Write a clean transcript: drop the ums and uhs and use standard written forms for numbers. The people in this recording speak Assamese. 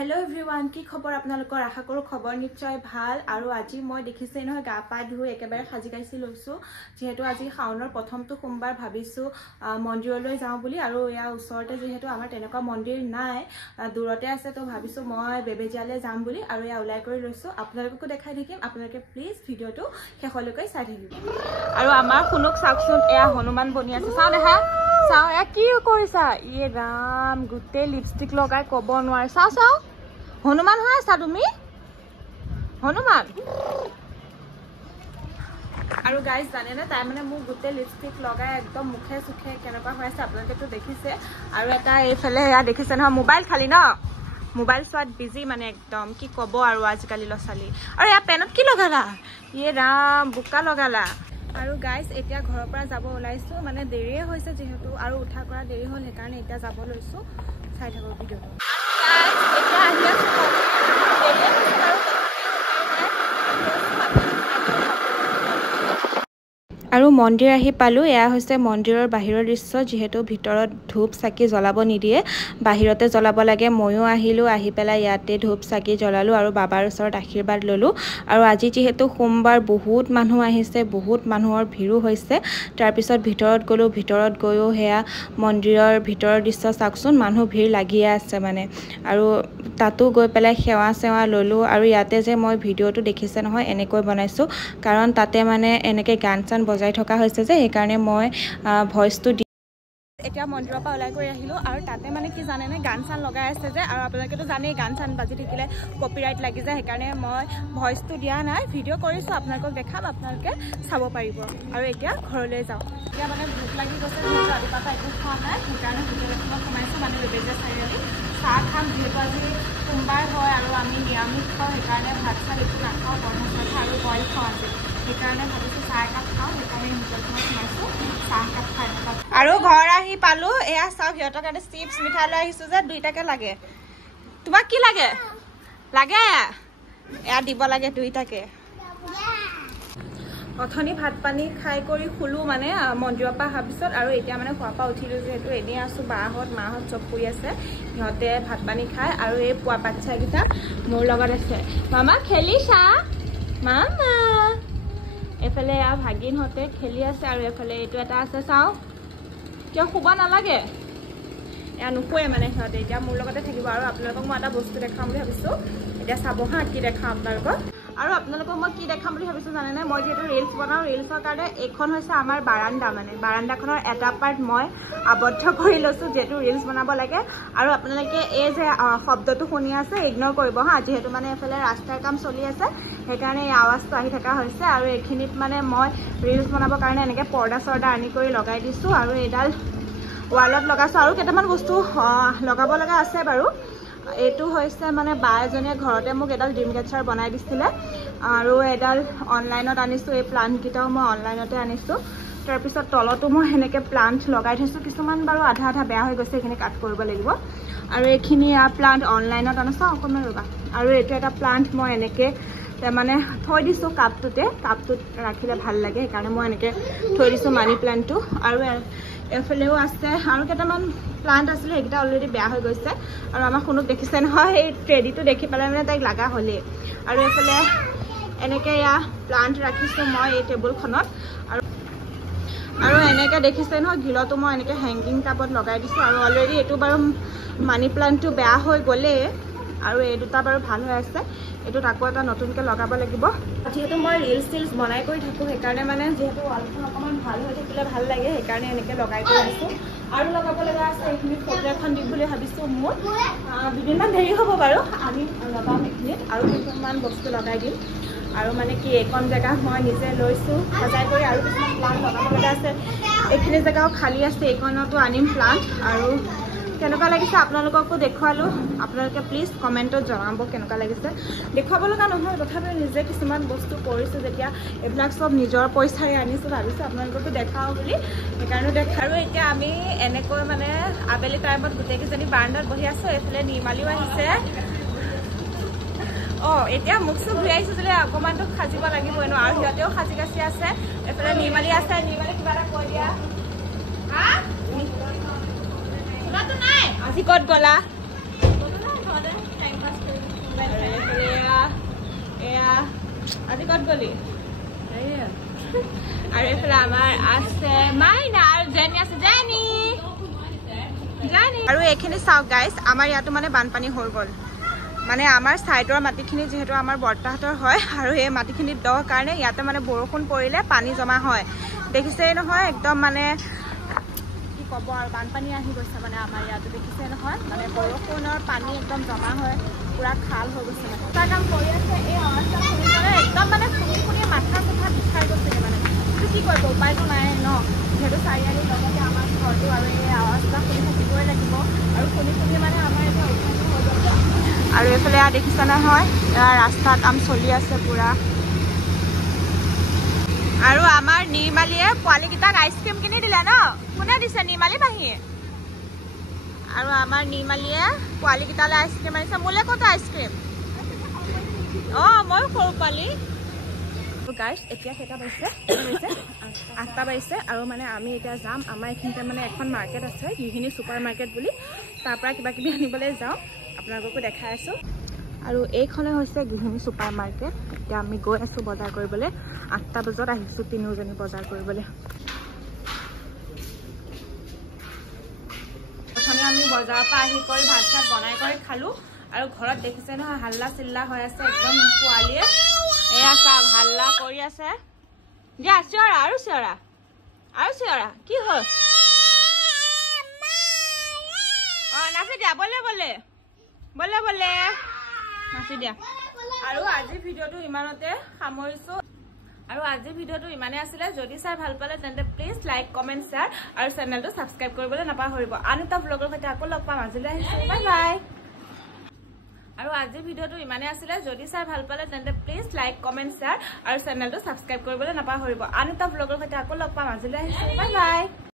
हेलो एवरीवन की खबर आपनालोकर आशा करो खबर निश्चय ভাল আৰু আজি মই দেখিছে নহয় গা পা ধুই একেবাৰে সাজি কাইছি লৈছো যেহেতু আজি শাওনৰ প্ৰথমটো সোমবাৰ ভাবিছো মন্দিৰলৈ যাওঁ বুলি আৰু ইয়া ওচৰতে যেহেতু আমাৰ তেনেকুৱা মন্দিৰ নাই দূৰতে আছে তো ভাবিছো মই বেবেজিয়ালে যাম বুলি আৰু ইয়া উলাই কৰি লৈছো আপোনালোককো দেখাই দিম আপোনালোকে প্লিজ ভিডিওটো শেষলৈকে চাই থাকিব আৰু আমাৰ খুনুক চাকচোন এয়া হনুমান বনি আছে চাও দেখা চাও এ কি কৰিছা ইয়ে ৰাম গুটে লিপষ্টিক লগাই কব নোৱাৰে চাও চাও হনুমান হয় আছা তুমি হনুমান আৰু গাইস জানে না তাই মানে মোৰ গুটে লিপষ্টিক লগাই একদম মুখে সুখে কেনেকুৱা হৈ আছে আপোনালোকে তো দেখিছে আৰু এটা এইফালে ইয়া দেখিছে না মোবাইল খালি ন মোবাইল সোৱাত বিজি মানে একদম কি কব আৰু আজিকালি লছালি আৰু ইয়া পেনত কি লগালা ইয়ে ৰাম বুকা লগালা আৰু গাইস এতিয়া ঘৰৰ পৰা যাব ওলাইছো মানে দেৰিয়ে হৈছে যেহেতু আৰু উঠা কৰা দেৰি হ'ল সেইকাৰণে এতিয়া যাব লৈছো চাই থাকক ভিডিওটো এতিয়া আহি আছো আৰু মন্দিৰ আহি পালো এয়া হৈছে মন্দিৰৰ বাহিৰৰ দৃশ্য যেহেতু ভিতৰত ধূপ চাকি জ্বলাব নিদিয়ে বাহিৰতে জ্বলাব লাগে ময়ো আহিলো আহি পেলাই ইয়াতে ধূপ চাকি জ্বলালো আৰু বাবাৰ ওচৰত আশীৰ্বাদ ললো আৰু আজি যেহেতু সোমবাৰ বহুত মানুহ আহিছে বহুত মানুহৰ ভিৰো হৈছে তাৰ পিছত ভিতৰত গলো ভিতৰত গৈও হেয়া মন্দিৰৰ ভিতৰৰ দৃশ্য চাকচোন মানুহ ভিৰ লাগিয়ে আছে মানে আৰু তাতো গৈ পেলাই সেৱা ললো আৰু ইয়াতে যে মই ভিডিওটো দেখিছে নহয় এনেকৈ বনাইছো কাৰণ তাতে মানে এনেকে গান চান বজাই থকা হৈছে যে সেইকাৰণে মই ভয়েসটো এতিয়া মন্দিৰৰ পৰা ওলাই কৰি আহিলো আৰু তাতে মানে কি জানে নে গান চান লগাই আছে যে আৰু আপোনালোকেতো জানেই গান চান বাজি থাকিলে কপিৰাইট লাগি যায় সেইকাৰণে মই ভয়েসটো দিয়া নাই ভিডিও কৰিছো আপোনালোকক দেখাম আপোনালোকে চাব পাৰিব আৰু এতিয়া ঘৰলৈ যাওঁ এতিয়া মানে ভোক লাগি গৈছে যেহেতু ৰাতিপুৱা একো খোৱা নাই সেইকাৰণে হোটেল এখনত সোমাইছো মানে বেবেজিয়া চাৰিআলি চাহ খাম যিহেতু আজি সোমবাৰ হয় আৰু আমি নিৰামিষ খাওঁ সেইকাৰণে ভাত চাহ একো নাখাওঁ বন্ধ আৰু বইল খাওঁ আজি সেইকাৰণে ভাবিছো চাহ একাপ খাওঁ সেইকাৰণে হোটেলখনত সোমাইছো চাহ একাপ খাই আৰু ঘৰ আহি পালো এয়া চাও সিহঁতৰ কাৰণে চিপছ মিঠাই লৈ আহিছো যে দুইটাকে লাগে তোমাক কি লাগে লাগে এয়া দিব লাগে দুইটাকে অথনি ভাত পানী খাই কৰি খুলো মানে মন্দিৰৰ পৰা অহাৰ পিছত আৰু এতিয়া মানে খোৱাৰ পৰা উঠিলো যিহেতু এনেই আছো বাহঁত মাহঁত চব শুই আছে সিহঁতে ভাত পানী খায় আৰু এই পুৱা বাচ্চাকেইটা মোৰ লগত আছে মামা খেলিছা মামা এফালে ভাগিনহঁতে খেলি আছে আৰু এফালে এইটো এটা আছে চাও কিয় শুব নালাগে এয়া নুশুৱে মানে সিহঁতে এতিয়া মোৰ লগতে থাকিব আৰু আপোনালোকক মই এটা বস্তু দেখাম বুলি ভাবিছো এতিয়া চাব হা কি দেখাম আপোনালোকক আৰু আপোনালোকক মই কি দেখাম বুলি ভাবিছো জানেনে মই যেহেতু ৰিলছ বনাওঁ ৰিলছৰ কাৰণে এইখন হৈছে আমাৰ বাৰান্দা মানে বাৰান্দাখনৰ এটা পাৰ্ট মই আবদ্ধ কৰি লৈছো যেহেতু ৰিলছ বনাব লাগে আৰু আপোনালোকে এই যে শব্দটো শুনি আছে ইগনৰ কৰিব হা যেহেতু মানে এফালে ৰাস্তাৰ কাম চলি আছে সেইকাৰণে এই আৱাজটো আহি থকা হৈছে আৰু এইখিনিত মানে মই ৰিলছ বনাবৰ কাৰণে এনেকৈ পৰ্দা চৰ্দা আনি কৰি লগাই দিছো আৰু এইডাল ৱালত লগাইছো আৰু কেইটামান বস্তু লগাব লগা আছে বাৰু এইটো হৈছে মানে বা এজনীয়ে ঘৰতে মোক এডাল ড্ৰিম কেচাৰ বনাই দিছিলে আৰু এডাল অনলাইনত আনিছো এই প্লাণ্টকেইটাও মই অনলাইনতে আনিছো তাৰপিছত তলতো মই সেনেকৈ প্লাণ্ট লগাই থৈছো কিছুমান বাৰু আধা আধা বেয়া হৈ গৈছে এইখিনি কাট কৰিব লাগিব আৰু এইখিনি প্লাণ্ট অনলাইনত আনিছো অকণমান ৰ'বা আৰু এইটো এটা প্লাণ্ট মই এনেকৈ মানে থৈ দিছো কাপটোত ৰাখিলে ভাল লাগে সেইকাৰণে মই এনেকৈ থৈ দিছো মানি প্লাণ্টটো আৰু এফালেও আছে আৰু কেইটামান প্লাণ্ট আছিলে সেইকেইটা অলৰেডি বেয়া হৈ গৈছে আৰু আমাৰ শুনুক দেখিছে নহয় এই ট্ৰেডিটো দেখি পেলাই মানে তাইক লগা হ'লেই আৰু এইফালে এনেকৈ এয়া প্লাণ্ট ৰাখিছোঁ মই এই টেবুলখনত আৰু এনেকৈ দেখিছে নহয় গিলতো মই এনেকৈ হেংগিং টাবত লগাই দিছোঁ আৰু অলৰেডি এইটো বাৰু মানি প্লাণ্টটো বেয়া হৈ গ'লেই আৰু এই দুটা বাৰু ভাল হৈ আছে এইটোত আকৌ এটা নতুনকৈ লগাব লাগিব যিহেতু মই ৰিলছ বনাই কৰি থাকোঁ সেইকাৰণে মানে যিহেতু ৱালখন অকণমান ভাল হৈ থাকিলে ভাল লাগে সেইকাৰণে এনেকৈ লগাই কৰি আছোঁ আৰু লগাব লগা আছে এইখিনি ফটো এখন দিম বুলি ভাবিছোঁ মোৰ দুদিনমান দেৰি হ'ব বাৰু আমি লগাম এইখিনিত আৰু কিছুমান বস্তু লগাই দিম আৰু মানে কি এইখন জেগা মই নিজে লৈছোঁ সজাই কৰি আৰু কিছুমান প্লাণ্ট লগাব লগা আছে এইখিনি জেগাও খালী আছে এইখনতো আনিম প্লাণ্ট আৰু কেনেকুৱা লাগিছে আপোনালোককো দেখুৱালোঁ আপোনালোকে প্লিজ কমেণ্টত জনাব কেনেকুৱা লাগিছে দেখুৱাব লগা নহয় তথাপিও নিজে কিছুমান বস্তু কৰিছোঁ যেতিয়া এইবিলাক চব নিজৰ পইচাৰে আনিছোঁ ভাবিছোঁ আপোনালোককো দেখাওঁ বুলি সেইকাৰণে আৰু এতিয়া আমি এনেকৈ মানে আবেলি টাইমত গোটেইকেইজনী বাৰান্দাত বহি আছোঁ এইফালে নিৰ্মালীও আহিছে এতিয়া মুখ চুখ ধুই আহিছোঁ যে অকণমানটো সাজিব লাগিবই ন আৰু সিহঁতেও সাজি কাচি আছে এইফালে নিৰ্মালী আছে নিৰ্মালী কিবা এটা কৈ দিয়া আজি ক'ত গ'লা কত গলি আৰু এফালে আমাৰ আছে মাইনা আৰু জেনি আছে জেনি আৰু এইখিনি চাওক গাইজ আমাৰ ইয়াতো মানে বানপানী হৈ গ'ল মানে আমাৰ সাইডৰ মাটিখিনি যেহেতু আমাৰ বৰ্তাহতৰ হয় আৰু এই মাটিখিনি দ কাৰণে ইয়াতে মানে বৰষুণ পৰিলে পানী জমা হয় দেখিছে নহয় একদম মানে কি ক'ব আৰু বানপানী আহি গৈছে মানে আমাৰ ইয়াতে দেখিছে নহয় মানে বৰষুণৰ পানী একদম জমা হয় পুৰা খাল হৈ গৈছে মানে তাৰ কাম কৰি আছে এই অৱস্থা শুনিবলৈ একদম মানে শুনি মাথা চাথা বিষাই গৈছে মানে কি কৰিব উপায়তো নাই ন যিহেতু চাৰিআলিৰ লগতে আমাৰ ঘৰটো আৰু এই অৱস্থা শুনি থাকিবই লাগিব আৰু শুনি মানে আমাৰ এটা অভ্যাস হৈ যাব আৰু এইফালে দেখিছে নহয় ৰাস্তা কাম চলি আছে পুৰা আৰু আমাৰ নিৰ্মালীয়ে পোৱালীকেইটাক আইচক্ৰীম কিনি দিলে ন কোনে দিছে নিৰ্মালী বাহিৰে আৰু আমাৰ নিৰ্মালীয়ে পোৱালীকেইটালৈ আইচক্ৰীম আনিছে মোলৈ ক'ত আইচক্ৰীম ময়ো সৰু পোৱালী গাইজ এতিয়া কেইটা বাজিছে 8টা বাজিছে আৰু মানে আমি এতিয়া যাম আমাৰ এইখিনিতে মানে এখন মাৰ্কেট আছে গৃহিণী ছুপাৰ মাৰ্কেট বুলি তাৰ পৰা কিবা কিবি আনিবলৈ যাওঁ আপোনালোককো দেখাই আছোঁ আৰু এইখনে হৈছে গৃহিণী ছুপাৰ মাৰ্কেট এতিয়া আমি গৈ আছোঁ বজাৰ কৰিবলৈ 8টা বজাত আহিছোঁ তিনিওজনী বজাৰ কৰিবলৈ প্ৰথমে আমি বজাৰৰ পৰা আহি কৰি ভাত চাত বনাই কৰি খালোঁ আৰু ঘৰত দেখিছে নহয় হাল্লা চিল্লা হৈ আছে একদম পোৱালীয়ে এয়া চাওক হাল্লা কৰি আছে দিয়া চিঞৰা আৰু চিঞৰা কি হ'ল নাচি দিয়া বলে নাচি দিয়া আৰু আজিৰ ভিডিঅ'টো ইমানতে সামৰিছোঁ আৰু আজিৰ ভিডিঅ'টো ইমানে আছিলে যদি চাই ভাল পালে তেন্তে প্লিজ লাইক কমেণ্ট শ্বেয়াৰ আৰু চেনেলটো ছাবস্ক্ৰাইব কৰিবলৈ নাপাহৰিব আন এটা ভ্লগৰ সৈতে আকৌ লগ পাম আজিলৈ আহিছোঁ বাই বাই আৰু আজিৰ ভিডিঅ'টো ইমানে আছিলে যদি চাই ভাল পালে তেন্তে প্লিজ লাইক কমেণ্ট শ্বেয়াৰ আৰু চেনেলটো ছাবস্ক্ৰাইব কৰিবলৈ নাপাহৰিব আন এটা ভ্লগৰ সৈতে আকৌ লগ পাম আজিলৈ আহিছোঁ বাই বাই